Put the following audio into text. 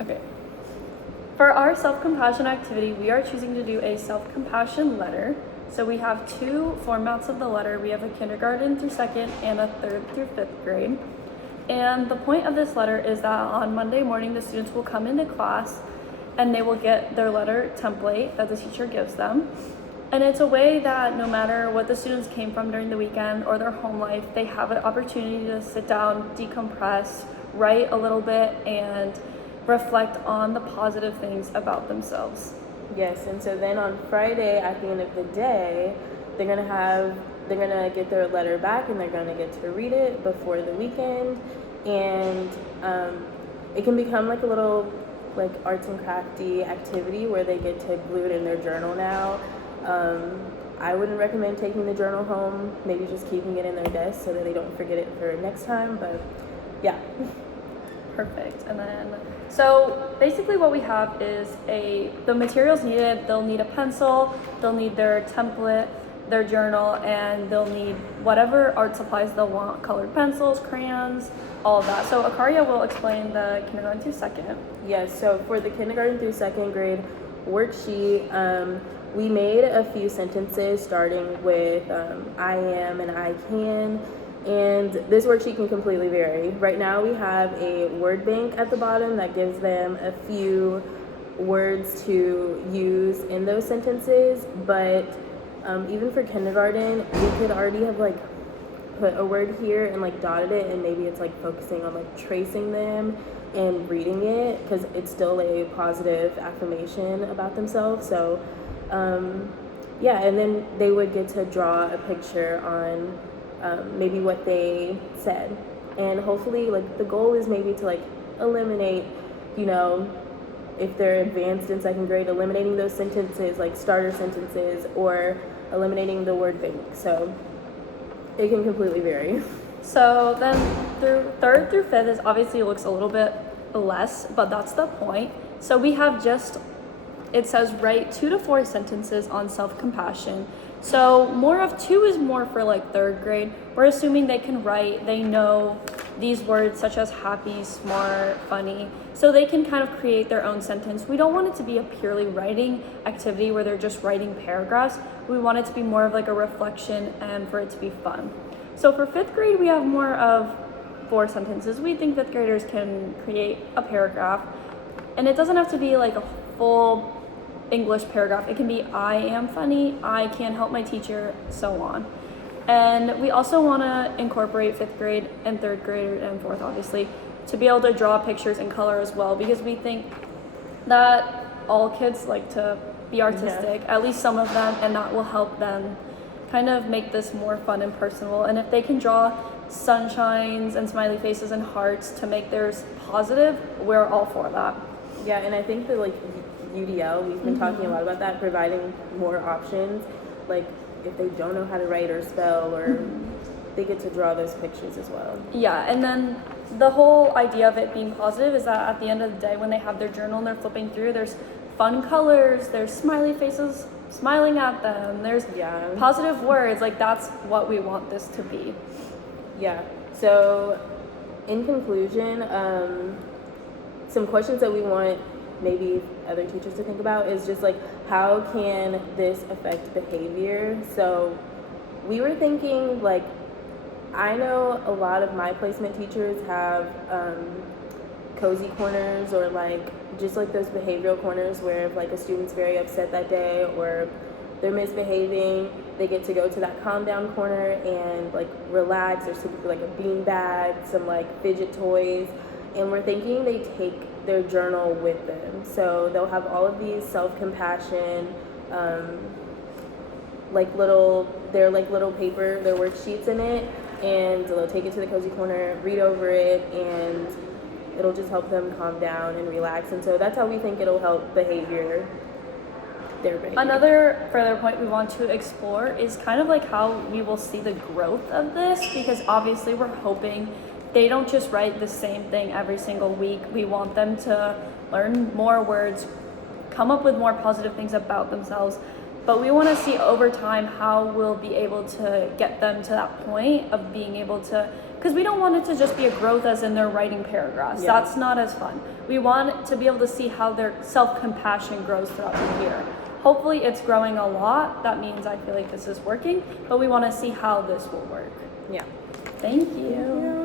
Okay. For our self-compassion activity, we are choosing to do a self-compassion letter. So we have two formats of the letter. We have a kindergarten through second and a third through fifth grade. And the point of this letter is that on Monday morning, the students will come into class and they will get their letter template that the teacher gives them. And it's a way that no matter what the students came from during the weekend or their home life, they have an opportunity to sit down, decompress, write a little bit, and reflect on the positive things about themselves. Yes, and so then on Friday at the end of the day, they're gonna get their letter back and they're gonna get to read it before the weekend, and it can become like a little like arts and crafty activity where they get to glue it in their journal now. I wouldn't recommend taking the journal home, maybe just keeping it in their desk so that they don't forget it for next time, but yeah. Perfect. And then, so basically what we have is the materials needed. They'll need a pencil, they'll need their template, their journal, and they'll need whatever art supplies they'll want, colored pencils, crayons, all of that. So Akaria will explain the kindergarten through second. Yes, so for the kindergarten through second grade worksheet, we made a few sentences starting with I am and I can, and this worksheet can completely vary. Right now we have a word bank at the bottom that gives them a few words to use in those sentences, but even for kindergarten, we could already have like put a word here and like dotted it, and maybe it's like focusing on like tracing them and reading it because it's still a positive affirmation about themselves. So yeah, and then they would get to draw a picture on maybe what they said, and hopefully like the goal is maybe to like eliminate, you know, if they're advanced in second grade, eliminating those sentences like starter sentences or eliminating the word bank. So it can completely vary. So then through third through fifth is obviously looks a little bit less, but that's the point. So we have it says write 2 to 4 sentences on self-compassion. So more of 2 is more for like third grade. We're assuming they can write, they know these words such as happy, smart, funny, so they can kind of create their own sentence. We don't want it to be a purely writing activity where they're just writing paragraphs. We want it to be more of like a reflection and for it to be fun. So for fifth grade, we have more of 4 sentences. We think fifth graders can create a paragraph, and it doesn't have to be like a full English paragraph. It can be I am funny, I can help my teacher, so on. And we also want to incorporate fifth grade and third grade and fourth, obviously, to be able to draw pictures in color as well, because we think that all kids like to be artistic, at least some of them, and that will help them kind of make this more fun and personal. And if they can draw sunshines and smiley faces and hearts to make theirs positive, we're all for that. Yeah, and I think that like UDL, we've been talking a lot about that, providing more options, like if they don't know how to write or spell, or they get to draw those pictures as well. Yeah, and then the whole idea of it being positive is that at the end of the day, when they have their journal and they're flipping through, there's fun colors, there's smiley faces smiling at them, there's positive words. Like that's what we want this to be. Yeah, so in conclusion, some questions that we want maybe other teachers to think about is just like, how can this affect behavior? So we were thinking, like, I know a lot of my placement teachers have cozy corners, or like just like those behavioral corners where if like a student's very upset that day or they're misbehaving, they get to go to that calm down corner and like relax. There's typically like a bean bag, some like fidget toys, and we're thinking they take their journal with them. So they'll have all of these self-compassion, they're like little paper, their worksheets in it, and they'll take it to the cozy corner, read over it, and it'll just help them calm down and relax. And so that's how we think it'll help their behavior. Another further point we want to explore is kind of like how we will see the growth of this, because obviously we're hoping they don't just write the same thing every single week. We want them to learn more words, come up with more positive things about themselves, but we want to see over time how we'll be able to get them to that point of being able to because we don't want it to just be a growth as in they're writing paragraphs. Yeah. That's not as fun. We want to be able to see how their self-compassion grows throughout the year. Hopefully it's growing a lot. That means I feel like this is working, but we want to see how this will work. Yeah. Thank you. Thank you.